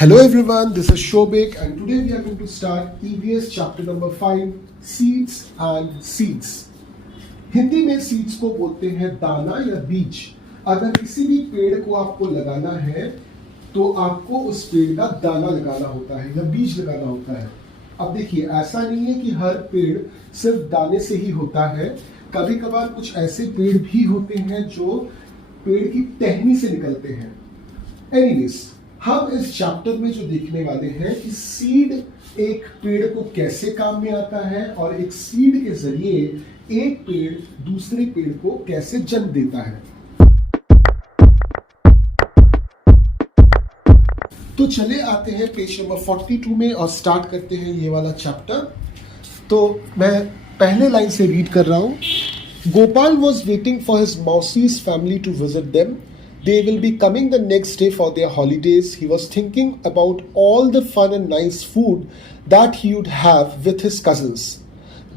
Hello everyone, this is Shobik and today we are going to start EVS chapter number 5 Seeds and Seeds. Hindi में seeds को बोलते हैं दाना या बीज। अगर किसी भी पेड़ को आपको लगाना है तो आपको उस पेड़ का दाना लगाना होता है या बीज लगाना होता है। अब देखिए, ऐसा नहीं है कि हर पेड़ सिर्फ दाने से ही होता है। कभी कभार कुछ ऐसे पेड़ भी होते हैं जो पेड़ की टहनी से निकलते हैं। एनीवेज, हम इस चैप्टर में जो देखने वाले हैं कि सीड एक पेड़ को कैसे काम में आता है और एक सीड के जरिए एक पेड़ दूसरे पेड़ को कैसे जन्म देता है। तो चले आते हैं पेज नंबर 42 में और स्टार्ट करते हैं ये वाला चैप्टर। तो मैं पहले लाइन से रीड कर रहा हूं। Gopal was waiting for his मौसीज family to visit them. They will be coming the next day for their holidays. He was thinking about all the fun and nice food that he would have with his cousins.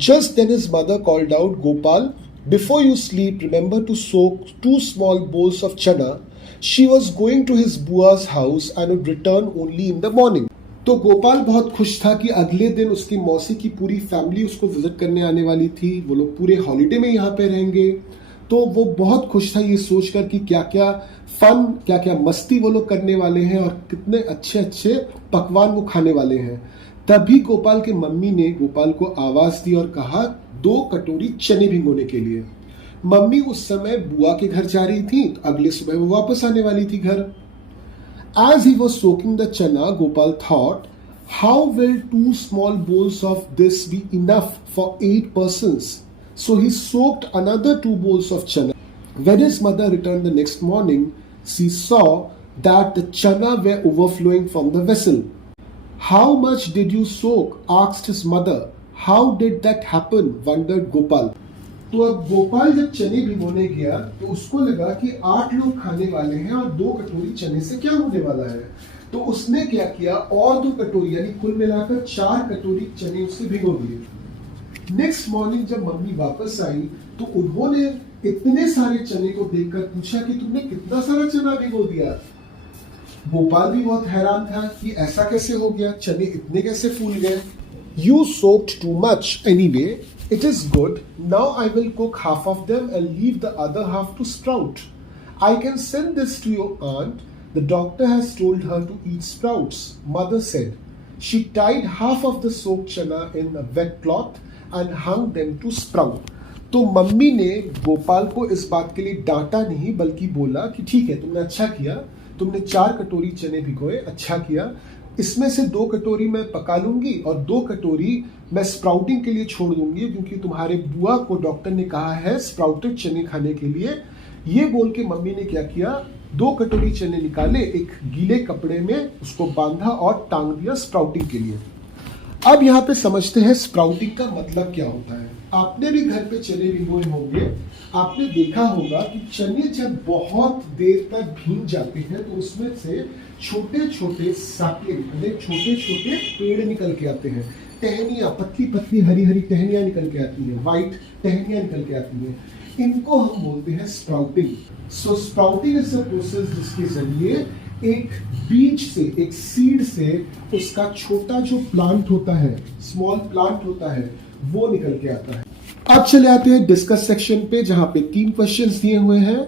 Just then his mother called out, Gopal, before you sleep, remember to soak 2 small bowls of chana. She was going to his bua's house and would return only in the morning. तो गोपाल बहुत खुश था कि अगले दिन उसकी मौसी की पूरी फैमिली उसको विजिट करने आने वाली थी। वो लोग पूरे हॉलीडे में यहाँ पे रहेंगे। तो वो बहुत खुश था ये सोचकर कि क्या क्या फन, क्या क्या मस्ती वो लोग करने वाले हैं और कितने अच्छे अच्छे पकवान वो खाने वाले हैं। तभी गोपाल के मम्मी ने गोपाल को आवाज दी और कहा 2 कटोरी चने भिगोने के लिए। मम्मी उस समय बुआ के घर जा रही थी, तो अगले सुबह वो वापस आने वाली थी घर। As he was soaking the chana, Gopal thought, how will 2 small bowls of this be enough for 8 persons? So he soaked another 2 bowls of chana. When his mother returned the next morning, she saw that the chana were overflowing from the vessel. How much did you soak? Asked his mother. How did that happen? Wondered Gopal. तो अब गोपाल जब चने भिगोने गया तो उसको लगा कि 8 लोग खाने वाले हैं और 2 कटोरी चने से क्या होने वाला है। तो उसने क्या किया, और 2 कटोरी यानी कुल मिलाकर 4 कटोरी चने उससे भिगो दिए। नेक्स्ट मॉर्निंग जब मम्मी वापस आई तो उन्होंने इतने सारे चने को देखकर पूछा कि तुमने कितना सारा चना भिगो दिया। गोपाल भी बहुत हैरान था कि ऐसा कैसे हो गया, चने इतने कैसे फूल गए। You soaked too much. Anyway, it is good. Now I will cook half of them and leave the other half to sprout. I can send this to your aunt. The doctor has told her to eat sprouts, Mother said. She tied half of the soaked chana in a wet cloth and hung them to sprout. तो mummy ने गोपाल को इस बात के लिए डांटा नहीं, बल्कि बोला कि ठीक है, तुमने अच्छा किया, तुमने 4 कटोरी चने भिगोए, अच्छा किया। इसमें से 2 कटोरी मैं पका लूंगी और 2 कटोरी मैं स्प्राउटिंग के लिए छोड़ दूंगी, क्योंकि तुम्हारे बुआ को डॉक्टर ने कहा है स्प्राउटेड चने खाने के लिए। ये बोल के मम्मी ने क्या किया, 2 कटोरी चने निकाले, एक गीले कपड़े में उसको बांधा और टांग दिया स्प्राउटिंग के लिए। अब यहाँ पे समझते हैं स्प्राउटिंग का मतलब क्या होता है। आपने भी घर पे चने भिगोए होंगे, आपने देखा होगा कि चने जब बहुत देर तक भीग जाते हैं तो उसमें से छोटे छोटे साके, छोटे छोटे पेड़ निकल के आते हैं। टहनियाँ, पतली पतली हरी हरी टहनियाँ निकल के आती हैं, व्हाइट टहनियाँ निकल के आती हैं। इनको हम बोलते हैं sprouting. So sprouting is a process जिसके जरिए एक बीज से, एक सीड से उसका छोटा जो प्लांट होता है, स्मॉल प्लांट होता है, वो निकल के आता है। अब चले आते हैं डिस्कस सेक्शन पे, जहां पे 3 क्वेश्चंस दिए हुए हैं।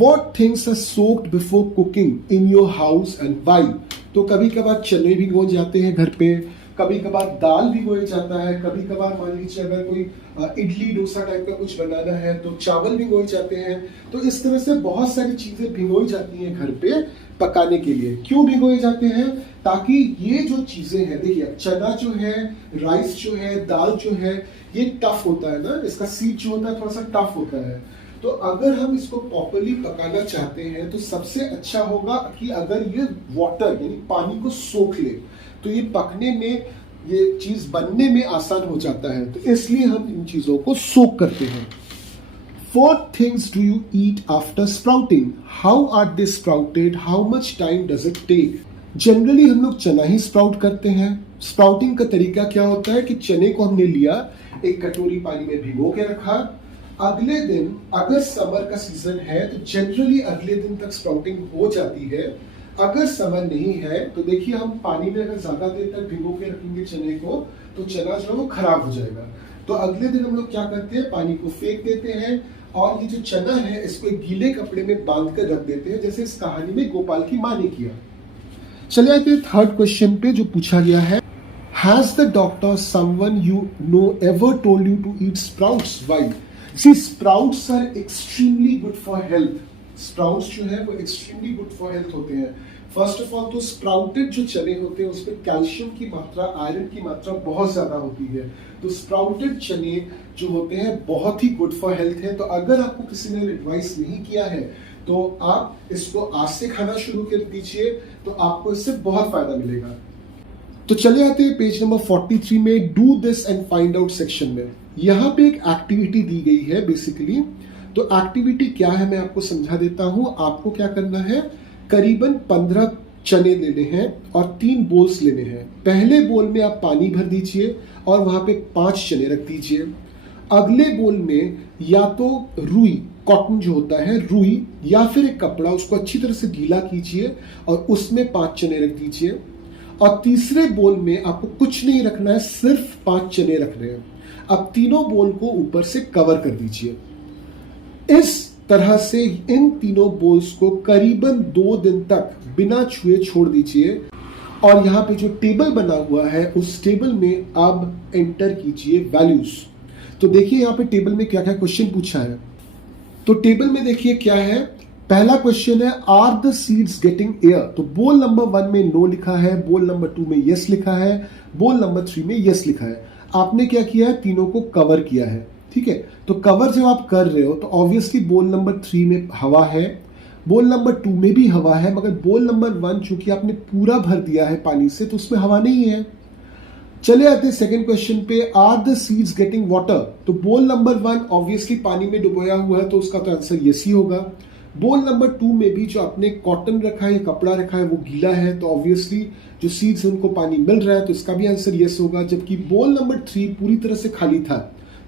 What things are soaked before cooking in your house and why? तो कभी कभार चने भिगो जाते हैं घर पे, कभी कभार दाल भिगोया जाता है, कभी कभार मान लीजिए अगर कोई इडली डोसा टाइप का कुछ बनाना है तो चावल भिगोए जाते हैं। तो इस तरह से बहुत सारी चीजें भिगोई जाती हैं घर पे पकाने के लिए। क्यों भिगोए जाते हैं? ताकि ये जो चीजें हैं, देखिए चना जो है, राइस जो है, दाल जो है, ये टफ होता है ना, इसका सीड जो होता है थोड़ा सा टफ होता है। तो अगर हम इसको प्रॉपर्ली पकाना चाहते हैं तो सबसे अच्छा होगा कि अगर ये वाटर यानी पानी को सोख ले तो ये पकने में, ये चीज बनने में आसान हो जाता है। तो इसलिए हम इन चीजों को सोक करते हैं। What things do you eat after sprouting? How are they sprouted? How much time does it take? Generally हम लोग चना ही स्प्राउट करते हैं। स्प्राउटिंग का तरीका क्या होता है कि चने को हमने लिया, एक कटोरी पानी में भिगो के रखा, अगले दिन, अगर समर का सीजन है तो जनरली अगले दिन तक स्प्राउटिंग हो जाती है। अगर समय नहीं है तो देखिए हम पानी में अगर ज्यादा देर तक भिगो के रखेंगे चने को तो चना जो है वो खराब हो जाएगा। तो अगले दिन हम लोग क्या करते हैं, पानी को फेंक देते हैं और ये जो चना है इसको एक गीले कपड़े में बांध कर रख देते हैं, जैसे इस कहानी में गोपाल की माँ ने किया। चलिए आते हैं थर्ड क्वेश्चन पे जो पूछा गया है, Has the doctor someone you know ever told you to eat sprouts? Why? See, sprouts are extremely good for health. Sprouts जो है वो extremely good for health होते हैं। फर्स्ट ऑफ ऑल तो स्प्राउटेड जो चने होते हैं उसमें कैल्शियम की मात्रा, आयरन की मात्रा बहुत ज्यादा होती है। तो स्प्राउटेड चने जो होते हैं बहुत ही गुड फॉर हेल्थ है। तो अगर आपको किसी ने एडवाइस नहीं किया है तो आप इसको आज से खाना शुरू कर दीजिए, तो आपको इससे बहुत फायदा मिलेगा। तो चले आते हैं पेज नंबर 43 में do this and find out section में। यहाँ पे एक एक्टिविटी दी गई है बेसिकली। तो एक्टिविटी क्या है मैं आपको समझा देता हूं। आपको क्या करना है, करीबन 15 चने लेने हैं और 3 बोल्स लेने हैं। पहले बोल में आप पानी भर दीजिए और वहां पे 5 चने रख दीजिए। अगले बोल में या तो रुई, कॉटन जो होता है रुई, या फिर एक कपड़ा, उसको अच्छी तरह से गीला कीजिए और उसमें 5 चने रख दीजिए। और तीसरे बोल में आपको कुछ नहीं रखना है, सिर्फ 5 चने रखने हैं। अब तीनों बोल को ऊपर से कवर कर दीजिए। इस तरह से इन तीनों बोल्स को करीबन 2 दिन तक बिना छुए छोड़ दीजिए। और यहाँ पे जो टेबल बना हुआ है उस टेबल में अब एंटर कीजिए वैल्यूज। तो देखिए यहाँ पे टेबल में क्या क्या क्वेश्चन पूछा है। तो टेबल में देखिए क्या है, पहला क्वेश्चन है are the seeds getting air. तो बोल नंबर 1 में नो लिखा है, बोल नंबर 2 में यस लिखा है, बोल नंबर 3 में यस लिखा है। आपने क्या किया है, तीनों को कवर किया है। ठीक है, तो कवर जब आप कर रहे हो तो ऑब्वियसली बोल नंबर 3 में हवा है, बोल नंबर 2 में भी हवा है, मगर बोल नंबर 1 चूंकि आपने पूरा भर दिया है पानी से तो उसमें हवा नहीं है। चले आते हैं सेकंड क्वेश्चन पे, are the seeds getting water. तो बोल नंबर 1 ऑब्वियसली पानी में डुबोया हुआ है तो उसका तो आंसर यस ही होगा। बोल नंबर 2 में भी जो आपने कॉटन रखा है, कपड़ा रखा है, वो गीला है तो ऑब्वियसली जो सीड्स है उनको पानी मिल रहा है तो इसका भी आंसर यस होगा। जबकि बोल नंबर 3 पूरी तरह से खाली था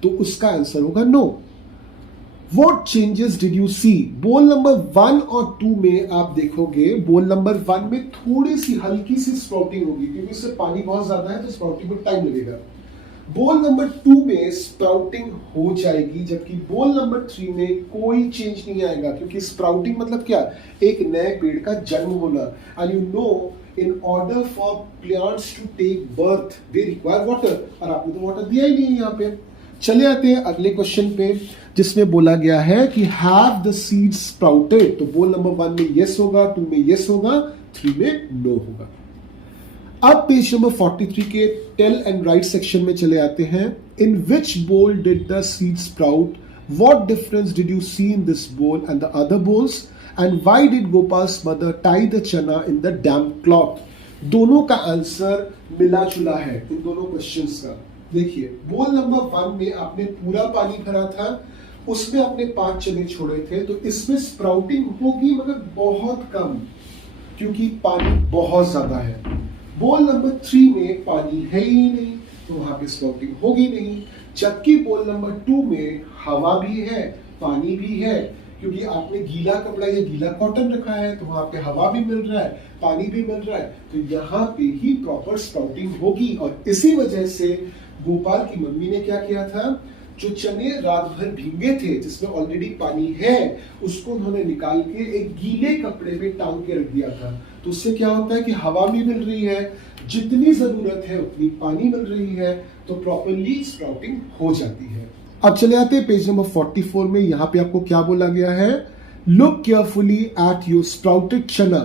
तो उसका आंसर होगा no. What changes did you see? बोल नंबर 1 और 2 में आप देखोगे, बोल नंबर 1 में थोड़ी सी हल्की सी स्प्राउटिंग होगी क्योंकि उससे पानी बहुत ज्यादा है तो स्प्राउटिंग में टाइम लगेगा। बोल नंबर 2 में स्प्राउटिंग हो जाएगी, जबकि बोल नंबर 3 में कोई चेंज नहीं आएगा क्योंकि स्प्राउटिंग मतलब क्या, एक नए पेड़ का जन्म होना। And you know in order for plants to take birth they require water, और आपने तो वाटर दिया ही नहीं है यहाँ पे। चले आते हैं अगले क्वेश्चन पे जिसमें बोला गया है कि हैव द सीड्स स्प्राउटेड। तो बोल नंबर 1 में यस होगा, 2 में यस होगा, 3 में नो होगा। अब पेज नंबर 43 के टेल एंड राइट सेक्शन में चले आते हैं। In which bowl did the seed sprout, what difference did you see in this bowl and the other bowls, and why did Gopal's mother tie the chana in the damp cloth. दोनों का answer मिला जुला है इन दोनों क्वेश्चंस का। देखिए बोल number 1 में आपने पूरा पानी भरा था, उसमें आपने 5 चने छोड़े थे, तो इसमें स्प्राउटिंग होगी मगर बहुत कम क्योंकि पानी बहुत ज्यादा है। बोल नंबर 3 में पानी है ही नहीं तो वहां पे स्प्राउटिंग होगी नहीं। जबकि बोल नंबर 2 में हवा भी है, पानी भी है, क्योंकि आपने गीला कपड़ा या गीला कॉटन रखा है तो वहां पे हवा भी मिल रहा है, पानी भी मिल रहा है, तो यहाँ पे ही प्रॉपर स्प्राउटिंग होगी। और इसी वजह से गोपाल की मम्मी ने क्या किया था, जो चने रात भर भीगे थे जिसमें ऑलरेडी पानी है उसको उन्होंने निकाल के एक गीले कपड़े में टांग के रख दिया था। तो उससे क्या होता है कि हवा भी मिल रही है, जितनी जरूरत है उतनी पानी मिल रही है, तो प्रॉपरली स्प्राउटिंग हो जाती है। अब चले आते हैं पेज नंबर 44 में। यहाँ पे आपको क्या बोला गया है, look carefully at your sprouted चना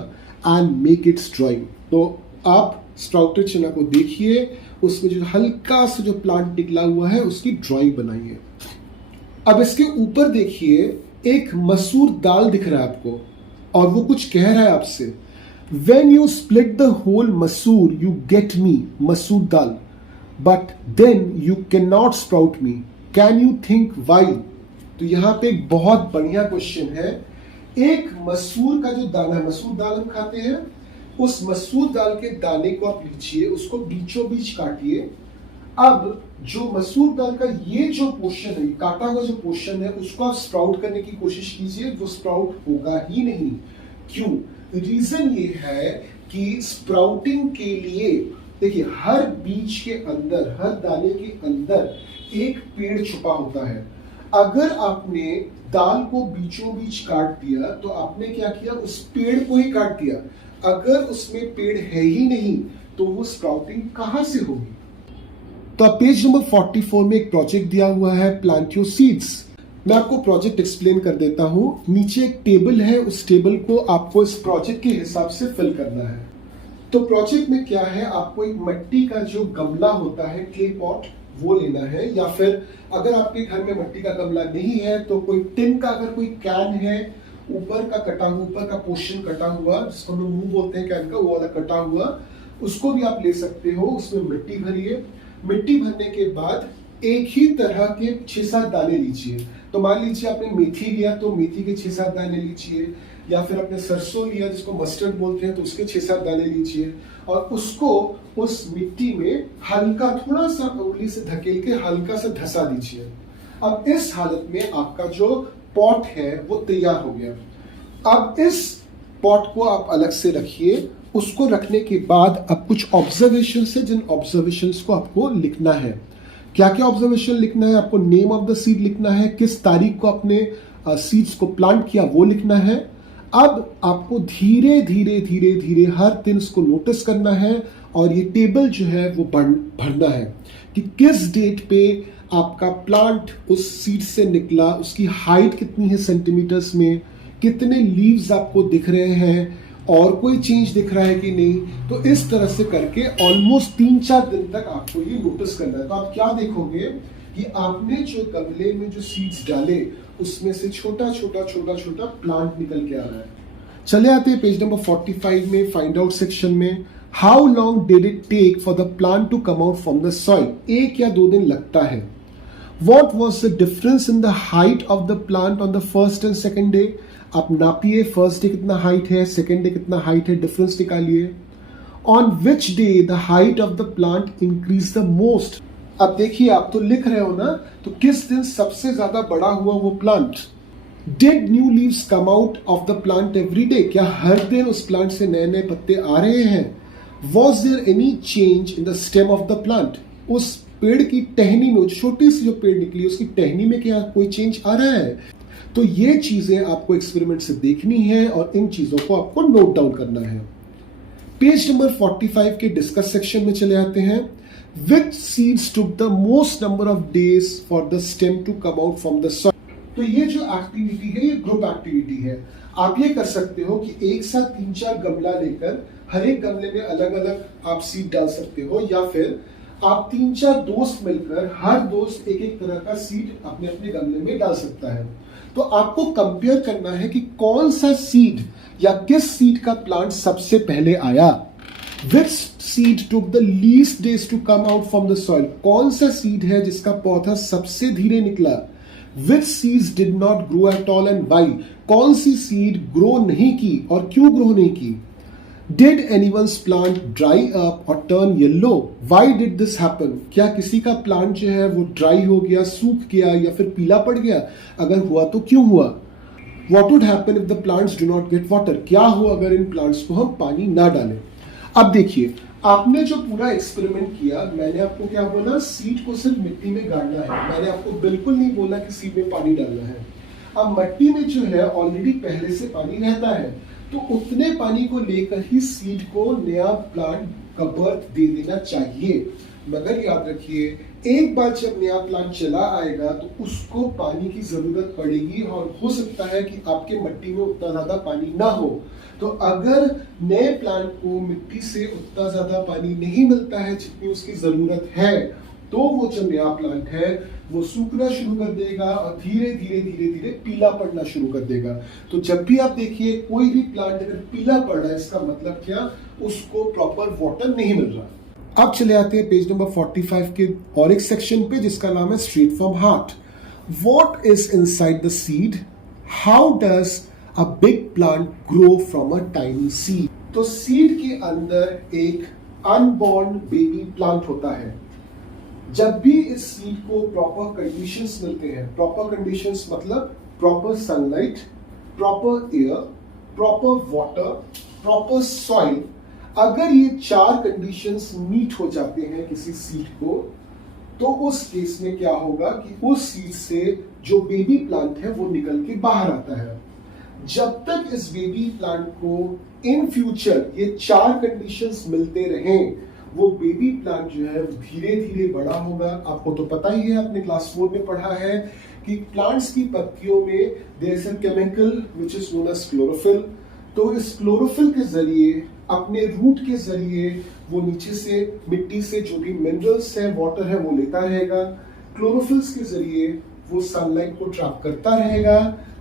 एंड मेक इट्स ड्राइंग। तो आप स्प्राउटेड चना को देखिए, उसमें जो हल्का सा जो प्लांट निकला हुआ है उसकी ड्राइंग बनाइए। अब इसके ऊपर देखिए एक मसूर दाल दिख रहा है आपको और वो कुछ कह रहा है आपसे, when you split the whole masoor you get me masoor dal, but then you can not sprout me, can you think why. तो यहां पे एक बहुत बढ़िया क्वेश्चन है। एक मसूर का जो दाना है, मसूर दाल हम खाते हैं, उस मसूर दाल के दाने को आप लीजिए, उसको बीचों बीच काटिए। अब जो मसूर दाल का ये जो पोर्शन है, काटा हुआ जो पोर्शन है, उसको आप स्प्राउट करने की कोशिश कीजिए, वो स्प्राउट होगा ही नहीं। क्यों? रीजन ये है कि स्प्राउटिंग के लिए देखिए हर बीज के अंदर, हर दाने के अंदर एक पेड़ छुपा होता है। अगर आपने दाल को बीचों बीच काट दिया तो आपने क्या किया, उस पेड़ को ही काट दिया। अगर उसमें पेड़ है ही नहीं तो वो स्प्राउटिंग कहां से होगी। तो अब पेज नंबर 44 में एक प्रोजेक्ट दिया हुआ है, प्लांट योर सीड्स। मैं आपको प्रोजेक्ट एक्सप्लेन कर देता हूं। नीचे एक टेबल है, उस टेबल को आपको इस प्रोजेक्ट के हिसाब से फिल करना है। तो प्रोजेक्ट में क्या है, आपको एक मिट्टी का जो गमला होता है, क्ले पॉट, वो लेना है, या फिर अगर आपके घर में मिट्टी का गमला नहीं है तो कोई टिन का अगर कोई कैन है, ऊपर का कटा हुआ, ऊपर का पोर्शन कटा हुआ, जिसको हम लोग मुंह बोलते हैं कैन का, वो वाला कटा हुआ, उसको भी आप ले सकते हो। उसमें मिट्टी भरिए। मिट्टी भरने के बाद एक ही तरह के 6-7 दाने लीजिए। तो मान लीजिए आपने मेथी लिया तो मेथी के 6-7 दाने लीजिए, या फिर आपने सरसों लिया जिसको मस्टर्ड बोलते हैं तो उसके 6-7 दाने लीजिए, और उसको उस मिट्टी में हल्का थोड़ा सा उंगली से धकेल के हल्का सा धसा दीजिए। अब इस हालत में आपका जो पॉट है वो तैयार हो गया। अब इस पॉट को आप अलग से रखिए। उसको रखने के बाद अब कुछ ऑब्जर्वेशन है, जिन ऑब्जर्वेशंस को आपको लिखना है। क्या क्या ऑब्जर्वेशन लिखना है, आपको नेम ऑफ द सीड लिखना है, किस तारीख को आपने सीड्स को प्लांट किया वो लिखना है। अब आपको धीरे धीरे धीरे धीरे हर दिन इसको नोटिस करना है, और ये टेबल जो है वो भरना है कि किस डेट पे आपका प्लांट उस सीड से निकला, उसकी हाइट कितनी है सेंटीमीटर्स में, कितने लीव्स आपको दिख रहे हैं, और कोई चेंज दिख रहा है कि नहीं। तो इस तरह से करके ऑलमोस्ट 3-4 दिन तक आपको ये नोटिस करना है। तो आप क्या देखोगे कि आपने जो गमले में जो सीड्स डाले उसमें से छोटा छोटा छोटा छोटा प्लांट निकल के आ रहा है। चले आते हैं पेज नंबर 45 में, फाइंड आउट सेक्शन में। How long did it take for the plant to come out from the soil. 1 या 2 दिन लगता है। What was the difference in the height of the plant on the first and second day? आप नापिए, first day कितना height है, second day कितना height है, difference निकालिए। On which day the height of the plant increase the most. अब देखिए, आप तो लिख रहे हो ना, तो किस दिन सबसे ज्यादा बड़ा हुआ वो plant. Did new leaves come out of the plant every day. क्या हर दिन उस प्लांट से नए नए पत्ते आ रहे हैं। Was there any change in the stem of the plant. उस पेड़ की टहनी में, छोटी सी जो पेड़ निकली उसकी टहनी में क्या कोई चेंज आ रहा है। तो ये चीजें आपको एक्सपेरिमेंट से देखनी है और इन चीजों को आपको नोट डाउन करना है। पेज नंबर 45 के डिस्कस सेक्शन में चले आते हैं। Which seeds took the most number of days for the stem to come out from the soil? तो ये जो एक्टिविटी है ये ग्रुप एक्टिविटी है। आप ये कर सकते हो कि एक साथ 3-4 गमला लेकर हर एक गमले में अलग अलग आप सीड डाल सकते हो, या फिर आप 3-4 दोस्त मिलकर हर दोस्त एक एक तरह का सीड अपने अपने गमले में डाल सकता है। तो आपको कंपेयर करना है कि कौन सा सीड या किस सीड का प्लांट सबसे पहले आया। Which seed took the least days to come out from the soil? कौन सा सीड है जिसका पौधा सबसे धीरे निकला। Which seeds did not grow at all and why? कौन सी सीड ग्रो नहीं की और क्यों ग्रो नहीं की। Did anyone's plant dry up or turn yellow? Why did this happen? क्या किसी का प्लांट जो है वो ड्राई हो गया, सूख गया, या फिर पीला पड़ गया। अगर हुआ तो क्यों हुआ। What would happen if the plants do not get water? क्या हो अगर इन प्लांट्स को हम पानी ना डालें। अब देखिए, आपने जो पूरा एक्सपेरिमेंट किया, मैंने आपको क्या बोला, सीड को सिर्फ मिट्टी में गाड़ना है। मैंने आपको बिल्कुल नहीं बोला कि सीड में पानी डालना है। अब मिट्टी में जो है ऑलरेडी पहले से पानी रहता है, तो उतने पानी को लेकर ही सीड को नया प्लांट का बर्थ दे देना चाहिए। मगर याद रखिए, एक बार जब नया प्लांट चला आएगा तो उसको पानी की जरूरत पड़ेगी, और हो सकता है कि आपके मिट्टी में उतना ज्यादा पानी ना हो। तो अगर नए प्लांट को मिट्टी से उतना ज्यादा पानी नहीं मिलता है जितनी उसकी जरूरत है, तो वो जो नया प्लांट है वो सूखना शुरू कर देगा और धीरे धीरे धीरे धीरे पीला पड़ना शुरू कर देगा। तो जब भी आप देखिए कोई भी प्लांट अगर पीला पड़ रहा है, इसका मतलब क्या, उसको प्रॉपर वाटर नहीं मिल रहा। अब चले आते हैं पेज नंबर 45 के और एक सेक्शन पे जिसका नाम है straight from heart. What is inside the seed, how does a big plant grow from a tiny seed. तो सीड के अंदर एक अनबॉर्न बेबी प्लांट होता है। जब भी इस सीड को प्रॉपर कंडीशंस मिलते हैं, प्रॉपर कंडीशंस मतलब proper sunlight, proper air, proper water, proper soil, अगर ये 4 कंडीशंस मीट हो जाते हैं किसी सीड को, तो उस केस में क्या होगा कि उस सीड से जो बेबी प्लांट है वो निकल के बाहर आता है। जब तक इस बेबी प्लांट को इन फ्यूचर ये 4 कंडीशंस मिलते रहें, वो बेबी प्लांट जो है धीरे धीरे बड़ा होगा। आपको तो पता ही है, आपने क्लास 4 में पढ़ा है कि प्लांट्स की पत्तियों में there is a chemical which is known as chlorophyll. तो इस क्लोरोफिल के जरिए, अपने रूट के जरिए वो नीचे से मिट्टी से जो भी मिनरल्स है, वाटर है, वो लेता रहेगा। क्लोरोफिल्स के जरिए वो सनलाइट को ट्रैप करता रहेगा।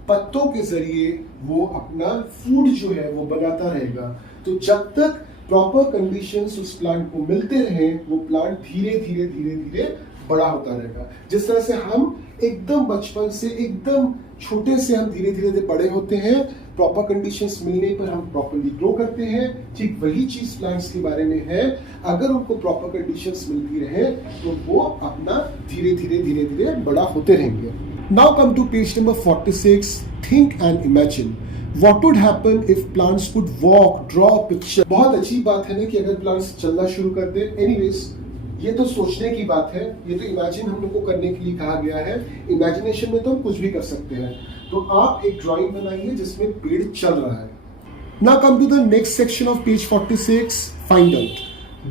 पत्तों के जरिए वो अपना फूड जो है वो बनाता रहेगा। तो जब तक प्रॉपर कंडीशंस उस प्लांट को मिलते रहे, वो प्लांट धीरे धीरे धीरे धीरे बड़ा होता रहेगा। जिस तरह से हम एकदम बचपन से, एकदम छोटे से हम धीरे धीरे बड़े होते हैं, प्रॉपर कंडीशंस मिलने पर हम प्रॉपरली ग्रो करते हैं, ठीक वही चीज प्लांट्स के बारे में है। अगर उनको प्रॉपर कंडीशंस मिलती रहे तो वो अपना धीरे धीरे धीरे धीरे बड़ा होते रहेंगे। Now come to page number 46, think and imagine What would happen if plants could walk, draw a picture? बहुत अच्छी बात है ना कि अगर प्लांट्स चलना शुरू कर दे। एनीवेज, ये तो सोचने की बात है, ये तो इमेजिन हम लोग को करने के लिए कहा गया है। इमेजिनेशन में तो हम कुछ भी कर सकते हैं। तो आप एक ड्राइंग बनाइए जिसमें पेड़ चल रहा है। Now come to the next section of page 46. Find out.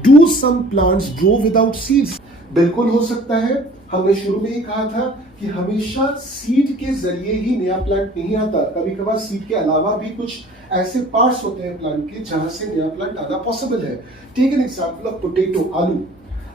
Do some plants grow without seeds? बिल्कुल हो सकता है। हमने शुरू में ही कहा था कि हमेशा सीड के जरिए ही नया प्लांट नहीं आता। कभी कभार सीड के अलावा भी कुछ ऐसे पार्ट्स होते हैं प्लांट के जहां से नया प्लांट आना पॉसिबल है। Take an example of potato, आलू।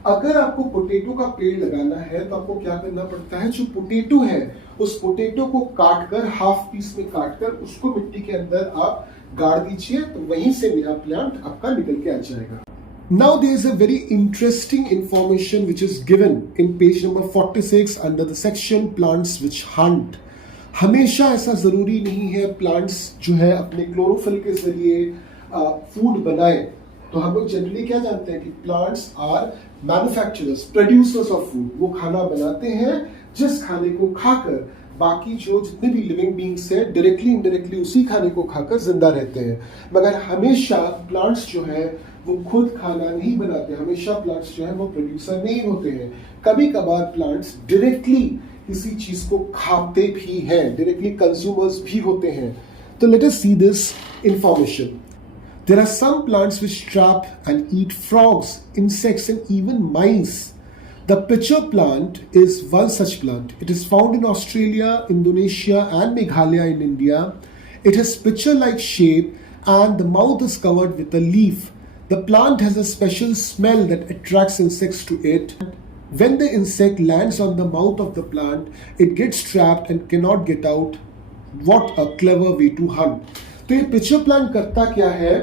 अगर आपको पोटैटो का पेड़ लगाना है तो आपको क्या करना पड़ता है, जो पोटैटो है उस पोटैटो को काटकर, हाफ पीस में काटकर उसको मिट्टी के अंदर आप गाड़ दीजिए, तो वहीं से नया प्लांट आपका निकल के आ जाएगा। Now there is a very interesting information which is given in page number 46 under the section plants which hunt. हमेशा ऐसा जरूरी नहीं है प्लांट्स जो है अपने क्लोरोफिल के जरिए फूड बनाए। तो हम लोग जनरली क्या जानते हैं कि plants are manufacturers, producers of food. वो खाना बनाते हैं जिस खाने को खाकर बाकी जो जितने भी लिविंग बींग्स हैं डायरेक्टली इनडायरेक्टली उसी खाने को खाकर जिंदा रहते हैं। मगर हमेशा प्लांट्स जो है वो खुद खाना नहीं बनाते। हमेशा प्लांट्स जो है वो प्रोड्यूसर नहीं होते हैं। कभी कभार प्लांट्स डायरेक्टली किसी चीज को खाते भी हैं, डायरेक्टली कंज्यूमर्स भी होते हैं। तो let us see this information. There are some plants which trap and eat frogs, insects and even mice. The pitcher plant is one such plant. It is found in Australia, Indonesia and Meghalaya in India. It has pitcher-like shape and the mouth is covered with a leaf. The plant has a special smell that attracts insects to it. When the insect lands on the mouth of the plant, it gets trapped and cannot get out. What a clever way to hunt. तो ये pitcher plant करता क्या है,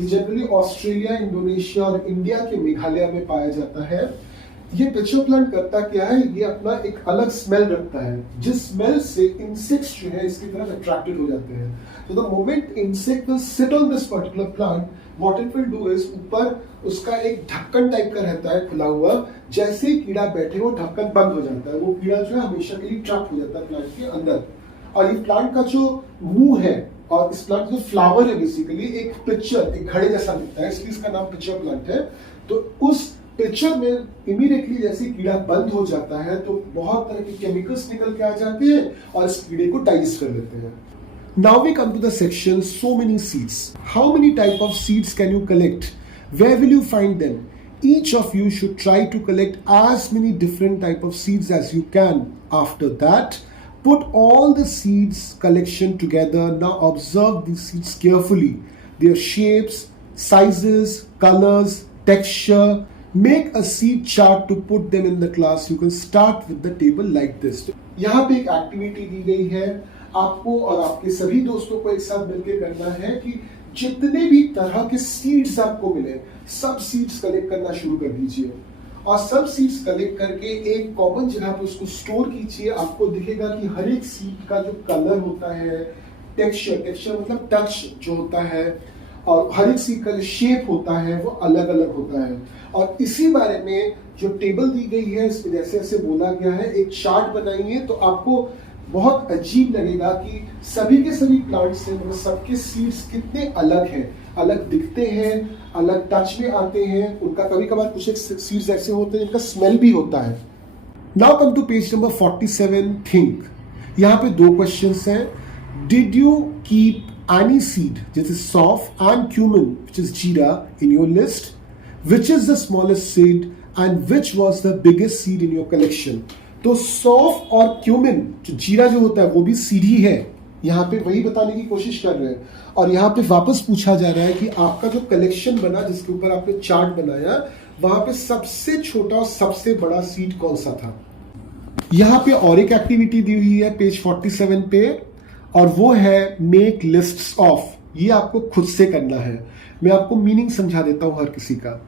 ये generally Australia, Indonesia और India के मेघालय में पाया जाता है। ये पिचर प्लांट करता क्या है, ये अपना एक अलग स्मेल रखता है, जिस स्मेल से इंसेक्ट्स जो है इसकी तरफ अट्रैक्टेड हो जाते हैं। तो the moment insect will sit on this particular plant, what it will do is, ऊपर उसका एक ढक्कन टाइप का रहता है खुला हुआ, जैसे ही कीड़ा बैठे वो ढक्कन बंद हो जाता है, वो कीड़ा जो है हमेशा के लिए ट्रैप हो जाता है प्लांट के अंदर। और ये प्लांट का जो मुंह है और इस प्लांट का जो फ्लावर है बेसिकली एक पिक्चर, एक घड़े जैसा दिखता है, इसलिए इसका नाम पिक्चर प्लांट है। तो उस पिक्चर में इमीडिएटली जैसे कीड़ा बंद हो जाता है तो बहुत तरह के केमिकल्स निकल के आ जाते हैं और इस कीड़े को डाइजेस्ट कर लेते हैं। Now we come to the section so many seeds. How many type of seeds can you collect? Where will you find them? Each of you should try to collect as many different type of seeds as you can. After that, put all the seeds collection together. Now observe these seeds carefully. Their shapes, sizes, colors, texture. Make a seed chart to put them in the class. You can start with the table like this. यहाँ पे एक activity दी गई है, आपको और आपके सभी दोस्तों को एक साथ मिलकर करना है कि जितने भी तरह के सीड्स आपको मिले सब सीड्स कलेक्ट करना शुरू कर दीजिए और सब सीड्स कलेक्ट करके एक कॉमन जगह पे उसको स्टोर कीजिए। आपको दिखेगा कि हर एक सीड का जो कलर होता है, टेक्सचर मतलब टच जो होता है, और हर एक सीड का जो शेप होता है वो अलग अलग होता है। और इसी बारे में जो टेबल दी गई है इसमें जैसे जैसे बोला गया है, एक चार्ट बनाइए तो आपको बहुत अजीब लगेगा कि सभी के सभी प्लांट्स से मतलब सबके सीड्स कितने अलग हैं, अलग दिखते हैं, अलग टच में आते हैं। उनका कभी कभार कुछ एक सीड्स ऐसे होते हैं जिनका स्मेल भी होता है। Now come to page number 47, think. यहाँ पे दो क्वेश्चंस हैं। Did you keep any seed which is सौफ and cumin which is जीरा in your list? Which is the smallest seed and which was the biggest seed in your collection? तो सौफ और cumin, जो जीरा जो होता है वो भी सीड ही है। यहाँ पे वही बताने की कोशिश कर रहे हैं और यहाँ पे वापस पूछा जा रहा है कि आपका जो कलेक्शन बना जिसके ऊपर आपने चार्ट बनाया, वहां पे सबसे छोटा और सबसे बड़ा सीड कौन सा था। यहाँ पे और एक एक्टिविटी दी हुई है पेज 47 पे, और वो है मेक लिस्ट्स ऑफ। ये आपको खुद से करना है। मैं आपको मीनिंग समझा देता हूं हर किसी का।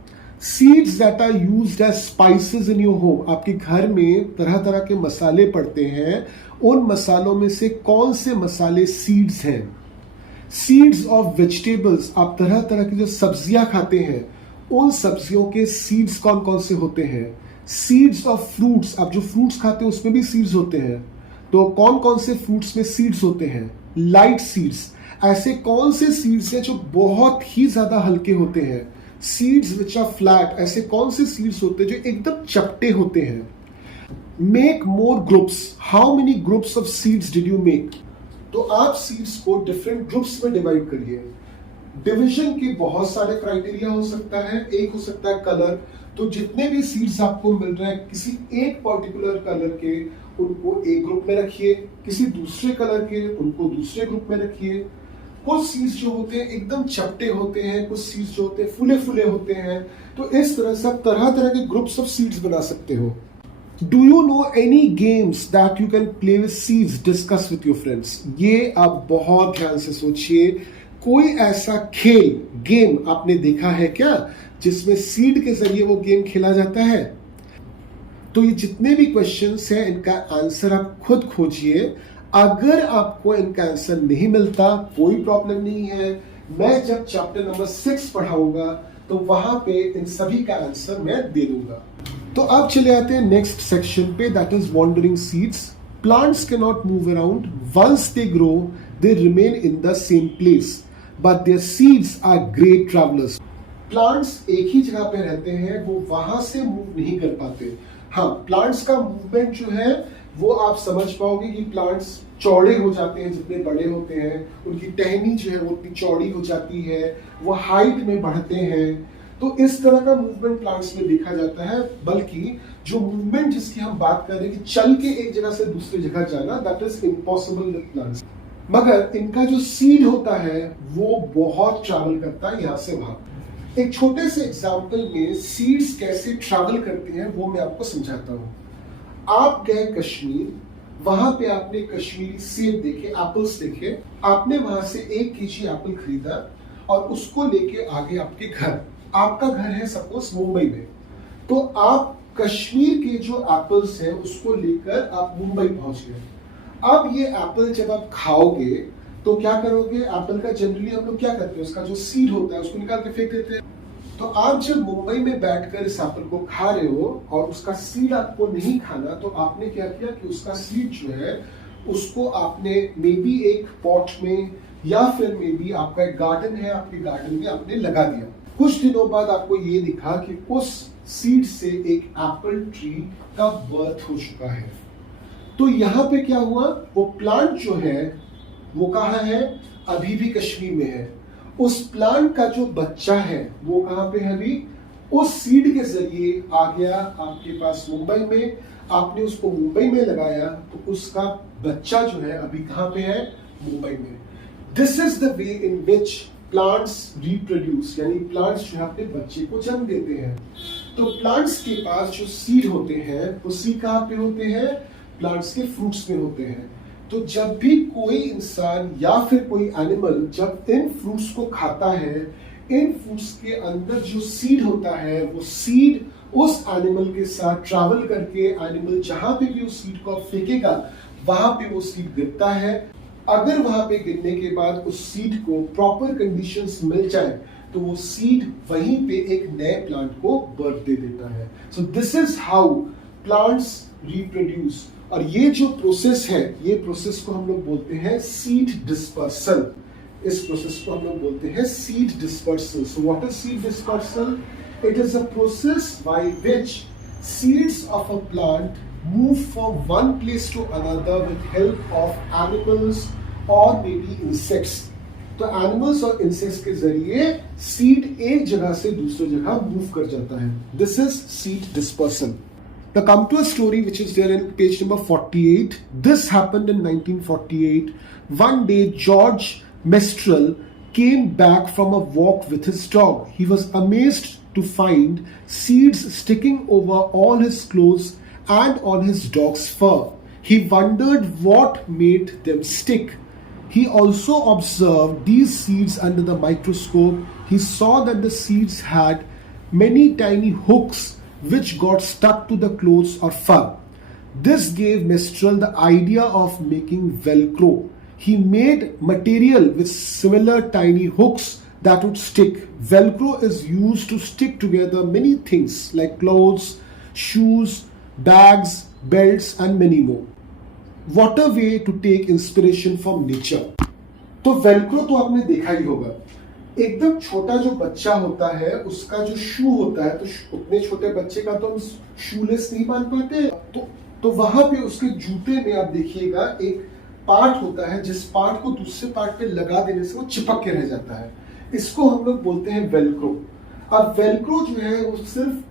Seeds that are used as spices in your home. आपके घर में तरह तरह के मसाले पड़ते हैं, उन मसालों में से कौन से मसाले सीड्स हैं। सीड्स ऑफ वेजिटेबल्स, आप तरह तरह की जो सब्जियां खाते हैं उन सब्जियों के सीड्स कौन कौन से होते हैं। सीड्स ऑफ फ्रूट्स, आप जो फ्रूट्स खाते हैं उसमें भी सीड्स होते हैं, तो कौन कौन से फ्रूट्स में सीड्स होते हैं। लाइट सीड्स, ऐसे कौन से सीड्स हैं जो बहुत ही ज्यादा हल्के होते हैं। सीड्स विच आर फ्लैट, ऐसे कौन से सीड्स होते हैं जो एकदम चपटे होते हैं। Make more groups, how many groups of seeds did you make. तो आप सीड्स को डिफरेंट ग्रुप्स में डिवाइड करिए। डिवीजन के बहुत सारे क्राइटेरिया हो सकता है। एक हो सकता है कलर, तो जितने भी सीड्स आपको मिल रहे हैं किसी एक पर्टिकुलर कलर के, उनको एक ग्रुप में रखिए, किसी दूसरे कलर के उनको दूसरे ग्रुप में रखिए। कुछ सीड्स जो होते हैं एकदम चपटे होते हैं, कुछ सीड्स जो होते हैं फुले फुले होते हैं। तो इस तरह से आप तरह तरह के ग्रुप्स ऑफ सीड्स बना सकते हो। Do you know any games that you can play with seeds, discuss with your friends. ये आप बहुत ध्यान से सोचिए, कोई ऐसा खेल गेम आपने देखा है क्या जिसमें सीड के जरिए वो गेम खेला जाता है। तो ये जितने भी क्वेश्चंस हैं इनका आंसर आप खुद खोजिए। अगर आपको इनका आंसर नहीं मिलता कोई प्रॉब्लम नहीं है, मैं जब चैप्टर नंबर 6 पढ़ाऊंगा तो वहां पे इन सभी का आंसर मैं दे दूंगा। तो अब चले आते हैं नेक्स्ट सेक्शन पे, that is wandering seeds. Plants can not move around, once they grow they remain in the same place but their seeds are great travellers. Plants एक ही जगह पे रहते हैं, वो वहां से मूव नहीं कर पाते। हाँ, प्लांट्स का मूवमेंट जो है वो आप समझ पाओगे कि प्लांट्स चौड़े हो जाते हैं जितने बड़े होते हैं, उनकी टहनी जो है वो उतनी चौड़ी हो जाती है, वो हाइट में बढ़ते हैं। तो इस तरह का मूवमेंट प्लांट्स में देखा जाता है। बल्कि जो मूवमेंट जिसकी हम बात कर रहे हैं कि चल के एक जगह से दूसरी जगह जाना, that is impossible with plants. मगर इनका जो सीड होता है वो बहुत ट्रैवल करता है यहाँ से वहां। एक छोटे से एग्जाम्पल में सीड्स कैसे ट्रैवल करती हैं वो मैं आपको समझाता हूँ। आप गए कश्मीर, वहां पे आपने कश्मीरी सेब देखे, एप्पल्स देखे, आपने वहां से 1 केजी एप्पल खरीदा और उसको लेके आगे आपके घर, आपका घर है सपोज मुंबई में, तो आप कश्मीर के जो एप्पल्स हैं उसको लेकर आप मुंबई पहुंच गए। अब ये एप्पल जब आप खाओगे तो क्या करोगे, एप्पल का जनरली हम लोग क्या करते हैं, उसका जो सीड होता है उसको निकाल के फेंक देते हैं। तो आप जब मुंबई में बैठकर इस एप्पल को खा रहे हो और उसका सीड आपको नहीं खाना, तो आपने क्या किया कि उसका सीड जो है उसको आपने मे बी एक पॉट में या फिर मे बी आपका एक गार्डन है, आपके गार्डन में आपने लगा दिया। कुछ दिनों बाद आपको ये दिखा कि उस सीड से एक एप्पल ट्री का बर्थ हो चुका है। तो यहाँ पे क्या हुआ, वो प्लांट जो है वो कहाँ है, अभी भी कश्मीर में है। उस प्लांट का जो बच्चा है वो कहाँ पे है, अभी उस सीड के जरिए आ गया आपके पास मुंबई में, आपने उसको मुंबई में लगाया तो उसका बच्चा जो है अभी कहाँ पे है, मुंबई में। This is the way in which plants reproduce, यानी प्लांट्स जो है अपने बच्चे को जन्म देते हैं। तो प्लांट्स के पास जो सीड होते हैं वो सीड कहाँ पे होते हैं, प्लांट्स के फ्रूट्स में होते हैं। तो जब भी कोई इंसान या फिर कोई एनिमल जब इन फ्रूट्स को खाता है, इन फ्रूट्स के अंदर जो सीड होता है वो सीड उस एनिमल के साथ ट्रैवल करके एनिमल जहां पे भी उस सीड को फेंकेगा वहां पे वो सीड गिरता है। अगर वहां पे गिरने के बाद उस सीड को प्रॉपर कंडीशंस मिल जाए तो वो सीड वहीं पे एक नए प्लांट को बर्थ दे देता है। So this is how plants reproduce. और ये जो प्रोसेस है, ये प्रोसेस को हम लोग बोलते हैं सीड डिस्पर्सल। इस प्रोसेस को हम लोग बोलते हैं seed dispersal. So what is seed dispersal? It is a process by which seeds of a plant move from one place to another with help of animals or maybe insects. तो animals और insects के जरिए seed एक जगह से दूसरी जगह move कर जाता है। This is seed dispersal. Now come to a story which is there in page number 48. This happened in 1948. One day George Mestral came back from a walk with his dog. He was amazed to find seeds sticking over all his clothes and on his dog's fur. He wondered what made them stick. He also observed these seeds under the microscope. He saw that the seeds had many tiny hooks which got stuck to the clothes or fur. This gave Mestral the idea of making Velcro. He made material with similar tiny hooks that would stick. Velcro is used to stick together many things like clothes, shoes, bags, belts and many more. What a way to take inspiration from nature. तो Velcro तो आपने देखा ही होगा। एकदम छोटा जो बच्चा होता है उसका जो शू होता है, तो उतने छोटे बच्चे का तो हम शूलेस नहीं बांध पाते, तो वहां पे उसके जूते में आप देखिएगा एक पार्ट होता है जिस पार्ट को दूसरे पार्ट पे लगा देने से वो चिपक के रह जाता है। इसको हम लोग बोलते हैं वेल्क्रो। अब वेल्क्रो जो है वो सिर्फ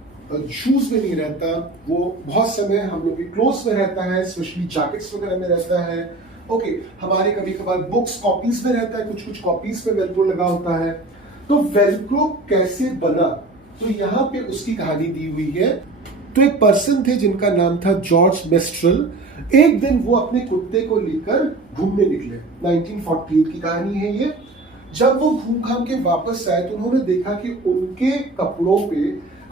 शूज में नहीं रहता, वो बहुत समय हम लोग के क्लोथ्स में रहता है, स्पेशली जैकेट्स वगैरह में रहता है। ओके, हमारे कभी कभार बुक्स कॉपीज में रहता है, कुछ कॉपीज में वेल्क्रो लगा होता है। तो वेल्क्रो कैसे बना, तो यहाँ पे उसकी कहानी दी हुई है। तो एक पर्सन थे जिनका नाम था जॉर्ज मेस्ट्रल। एक दिन वो अपने कुत्ते को लेकर घूमने निकले। 1948 की कहानी है ये। जब वो घूम घाम के वापस आए तो उन्होंने देखा कि उनके कपड़ों पे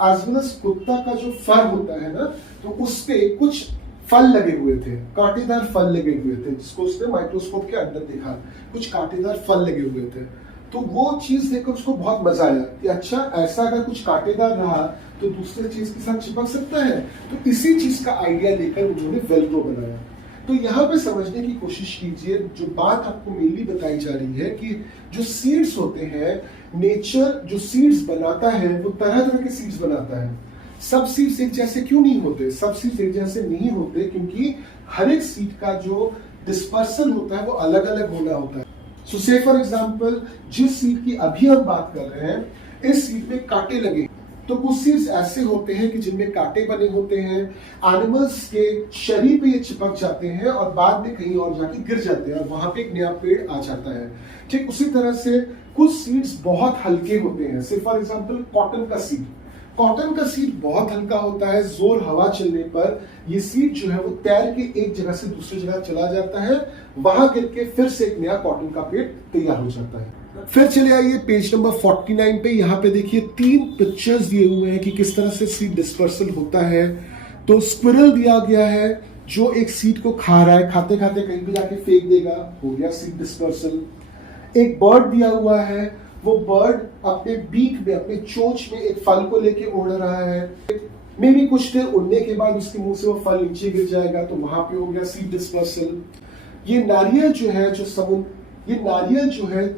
एज वेल एज कुत्ता का जो फर होता है ना, तो उस पे कुछ फल लगे हुए थे, कांटेदार फल लगे हुए थे, जिसको उसने माइक्रोस्कोप के अंदर देखा, कुछ कांटेदार फल लगे हुए थे। तो वो चीज देखकर उसको बहुत मजा आया कि अच्छा, ऐसा अगर कुछ कांटेदार रहा तो दूसरे चीज के साथ चिपक सकता है। तो इसी चीज का आइडिया लेकर उन्होंने वेल्क्रो बनाया। तो यहाँ पे समझने की कोशिश कीजिए, जो बात आपको मेनली बताई जा रही है कि जो सीड्स होते हैं, नेचर जो सीड्स बनाता है वो तरह तरह के सीड्स बनाता है। सब सीड्स एक जैसे क्यों नहीं होते? सब सीड्स एक जैसे नहीं होते क्योंकि हर एक सीड का जो डिस्पर्सल होता है वो अलग अलग होना होता है। सो से फॉर एग्जांपल, जिस सीड की अभी हम बात कर रहे हैं, इस सीड में कांटे लगे, तो कुछ सीड्स ऐसे होते हैं कि जिनमें कांटे बने होते हैं, एनिमल्स के शरीर पे ये चिपक जाते हैं और बाद में कहीं और जाके गिर जाते हैं और वहां पे एक नया पेड़ आ जाता है। ठीक उसी तरह से कुछ सीड्स बहुत हल्के होते हैं। से फॉर एग्जांपल कॉटन का सीड, कॉटन का सीड बहुत हल्का होता है। जोर हवा चलने पर ये सीड जो है वो तैर के एक जगह से दूसरी जगह चला जाता है, वहां गिर के फिर से एक नया कॉटन का पेड़ तैयार हो जाता है। फिर चले आइए पेज नंबर 49 पे। यहाँ पे देखिए 3 पिक्चर्स दिए हुए हैं कि किस तरह से सीड डिस्पर्सल होता है। तो स्क्विरल दिया गया है जो एक सीड को खा रहा है, खाते खाते कहीं पे जाके फेंक देगा, हो गया सीड डिस्पर्सल। एक बर्ड दिया हुआ है, वो बर्ड अपने बीक में, अपने चोंच में एक फल को लेके उड़ रहा है। मे भी कुछ देर उड़ने के बाद उसके मुंह से वो फल नीचे गिर जाएगा, तो वहां पे हो गया सीड डिस्पर्सल। ये नारियल जो है, ये नारियल जो है,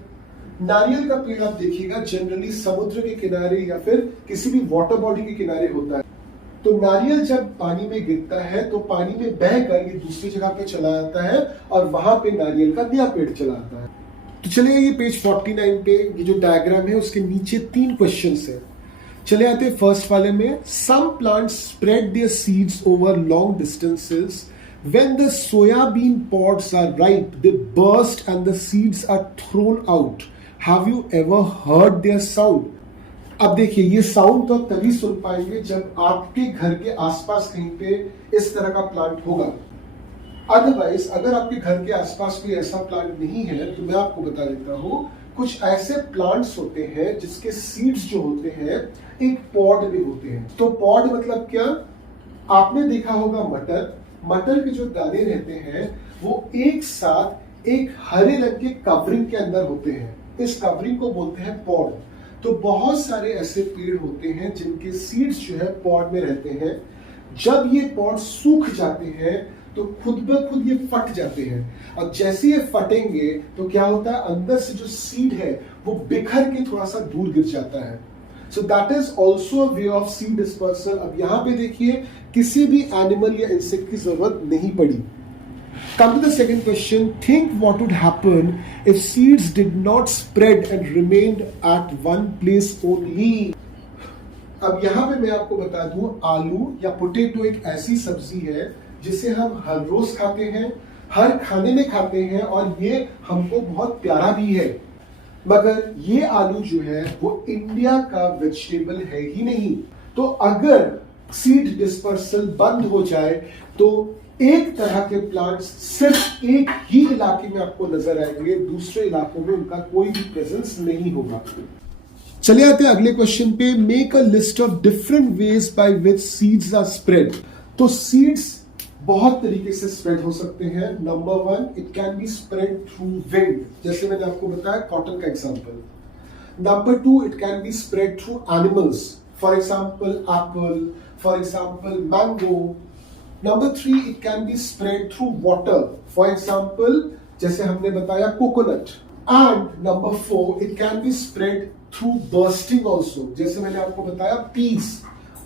नारियल का पेड़ आप देखिएगा जनरली समुद्र के किनारे या फिर किसी भी वाटर बॉडी के किनारे होता है। तो नारियल जब पानी में गिरता है तो पानी में बहकर ये दूसरी जगह पे चला जाता है और वहां पे नारियल का नया पेड़ चला आता है। तो चलिए ये पेज 49 पे ये जो डायग्राम है उसके नीचे 3 क्वेश्चंस है। चले आते हैं फर्स्ट वाले में। Some plants spread their seeds over long distances. When the soybean pods are ripe, they burst and the seeds are thrown out. Have you ever heard their sound? अब देखिए, ये साउंड तो आप तभी सुन पाएंगे जब आपके घर के आसपास कहीं पे इस तरह का प्लांट होगा। अदरवाइज अगर आपके घर के आसपास कोई ऐसा प्लांट नहीं है तो मैं आपको बता देता हूँ, कुछ ऐसे प्लांट्स होते हैं जिसके सीड्स जो होते हैं एक पॉड में होते हैं। तो पॉड मतलब क्या? आपने देखा होगा मटर के जो दाने रहते हैं वो एक साथ एक हरे रंग के कवरिंग के अंदर होते हैं। इस कवरिंग को बोलते हैं पॉड। तो बहुत सारे ऐसे पेड़ होते हैं जिनके सीड्स जो है पॉड में रहते हैं। जब ये पॉड सूख जाते हैं तो खुद ब खुद ये फट जाते हैं। और जैसे ये फटेंगे तो क्या होता है, अंदर से जो सीड है वो बिखर के थोड़ा सा दूर गिर जाता है। So that is also a way of seed dispersal. अब यहां पे देखिए किसी भी एनिमल या इंसेक्ट की जरूरत नहीं पड़ी। Come to the second question. Think what would happen if seeds did not spread and remained at one place only. अब यहाँ पे मैं आपको बता दूं, आलू या पोटैटो एक ऐसी सब्जी है जिसे हम हर रोज खाते हैं, हर खाने में खाते हैं और ये हमको बहुत प्यारा भी है। मगर ये आलू जो है वो इंडिया का वेजिटेबल है ही नहीं। तो अगर सीड डिस्पर्सल बंद हो जाए तो एक तरह के प्लांट्स सिर्फ एक ही इलाके में आपको नजर आएंगे, दूसरे इलाकों में उनका कोई भी प्रेजेंस नहीं होगा। चलिए आते हैं अगले क्वेश्चन पे। Make a list of different ways by which seeds are spread. तो सीड्स बहुत तरीके से स्प्रेड हो सकते हैं। Number 1, it can be spread through wind, जैसे मैंने आपको बताया कॉटन का example. Number 2, it can be spread through animals, for example apple, for example mango. Number 3, it can be spread through water. For example, जैसे हमने बताया coconut. And number 4, it can be spread through bursting also. जैसे मैंने आपको बताया peas.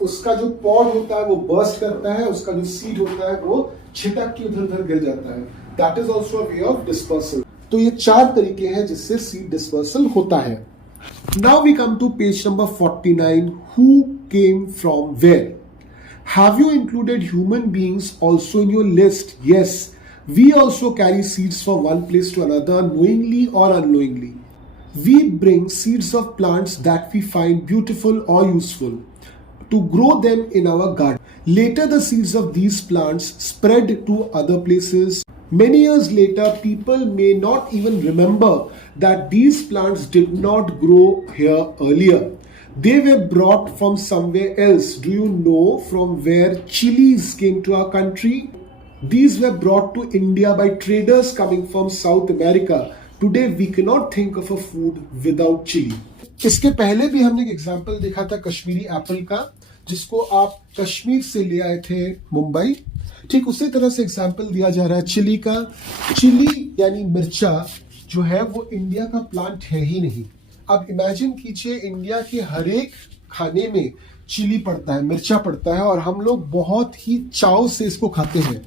उसका जो pod होता है वो burst करता है, उसका जो seed होता है वो छिटक के उधर-उधर गिर जाता है. That is also a way of dispersal. तो ये 4 तरीके हैं जिससे seed dispersal होता है. Now we come to page number 49. Who came from where? Have you included human beings also in your list? Yes, we also carry seeds from one place to another, knowingly or unknowingly. We bring seeds of plants that we find beautiful or useful to grow them in our garden. Later, the seeds of these plants spread to other places. Many years later, people may not even remember that these plants did not grow here earlier. They were brought from somewhere else. Do you know from where chilies came to our country? These were brought to India by traders coming from South America. Today we cannot think of a food without chili. इसके पहले भी हमने एक example देखा था Kashmiri Apple का, जिसको आप कश्मीर से ले आए थे मुंबई। ठीक उसी तरह से एग्जाम्पल दिया जा रहा है चिली का। चिली यानी मिर्चा जो है वो इंडिया का प्लांट है ही नहीं। अब इमेजिन कीजिए इंडिया के हर एक खाने में चिली पड़ता है, मिर्चा पड़ता है और हम लोग बहुत ही चाव से इसको खाते हैं।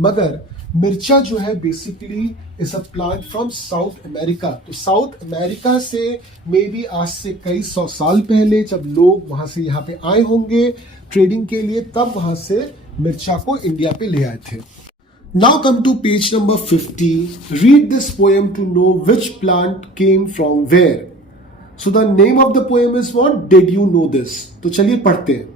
मगर मिर्चा जो है basically is a plant from south America. तो साउथ अमेरिका से मे बी आज से कई 100 साल पहले जब लोग वहां से यहाँ पे आए होंगे ट्रेडिंग के लिए, तब वहां से मिर्चा को इंडिया पे ले आए थे। Now come to page number 50. Read this poem to know which plant came from where. So the name of the poem is what? Did you know this? तो चलिए पढ़ते हैं।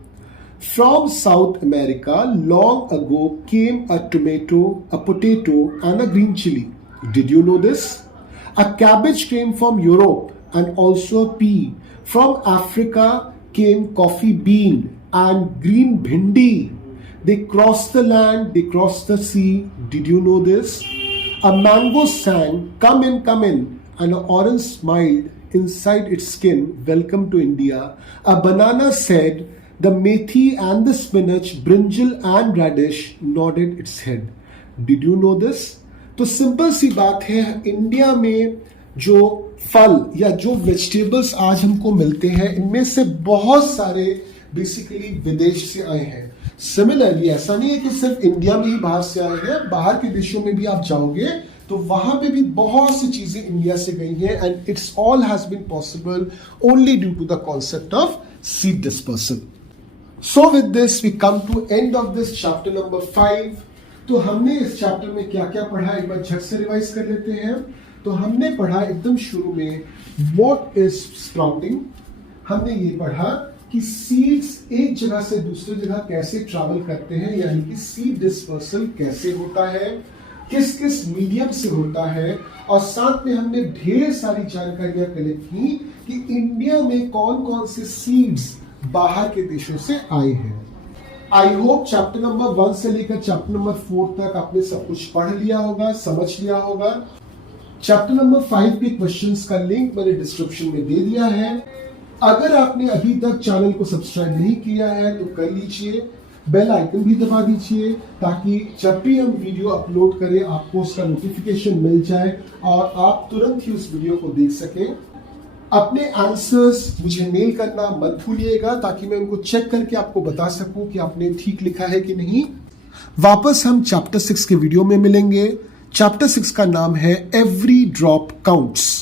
From South America long ago came a tomato, a potato and a green chili. Did you know this? A cabbage came from Europe and also a pea. From Africa came coffee bean and green bhindi. They crossed the land, they crossed the sea. Did you know this? A mango sang, come in, and an orange smiled inside its skin, welcome to India. A banana said, the methi and the spinach, brinjal and radish nodded its head. Did you know this? तो simple सी बात है, India में जो फल या जो vegetables आज हमको मिलते हैं इनमें से बहुत सारे बेसिकली विदेश से आए हैं। सिमिलरली ऐसा नहीं है कि सिर्फ इंडिया में ही बाहर से आए हैं, बाहर के देशों में भी आप जाओगे तो वहां पे भी बहुत सी चीजें इंडिया से गई हैं and it's all has been possible only due to the concept of seed dispersal. So with this we come to end of this chapter number 5। तो हमने इस चैप्टर में क्या क्या पढ़ा एक बार झट से रिवाइज कर लेते हैं। तो हमने पढ़ा एकदम शुरू में व्हाट इज स्प्राउटिंग। हमने ये पढ़ा कि सीड्स एक जगह से दूसरी जगह कैसे ट्रैवल करते हैं, यानी कि सीड डिस्पर्सल कैसे होता है, किस किस मीडियम से होता है, और साथ में हमने ढेर सारी जानकारियां कलेक्ट की कि इंडिया में कौन कौन से सीड्स बाहर के देशों से आए हैं। आई होप चैप्टर नंबर 1 से लेकर चैप्टर नंबर 4 तक आपने सब कुछ पढ़ लिया होगा, समझ लिया होगा। चैप्टर नंबर 5 के क्वेश्चंस का लिंक मैंने डिस्क्रिप्शन में दे दिया है। अगर आपने अभी तक चैनल को सब्सक्राइब नहीं किया है तो कर लीजिए। बेल आइकन भी दबा दीजिए ताकि जब भी हम वीडियो अपलोड करें आपको उसका नोटिफिकेशन मिल जाए और आप तुरंत ही उस वीडियो को देख सकें। अपने आंसर्स मुझे मेल करना मत भूलिएगा ताकि मैं उनको चेक करके आपको बता सकूं कि आपने ठीक लिखा है कि नहीं। वापस हम चैप्टर 6 के वीडियो में मिलेंगे। चैप्टर 6 का नाम है एवरी ड्रॉप काउंट्स।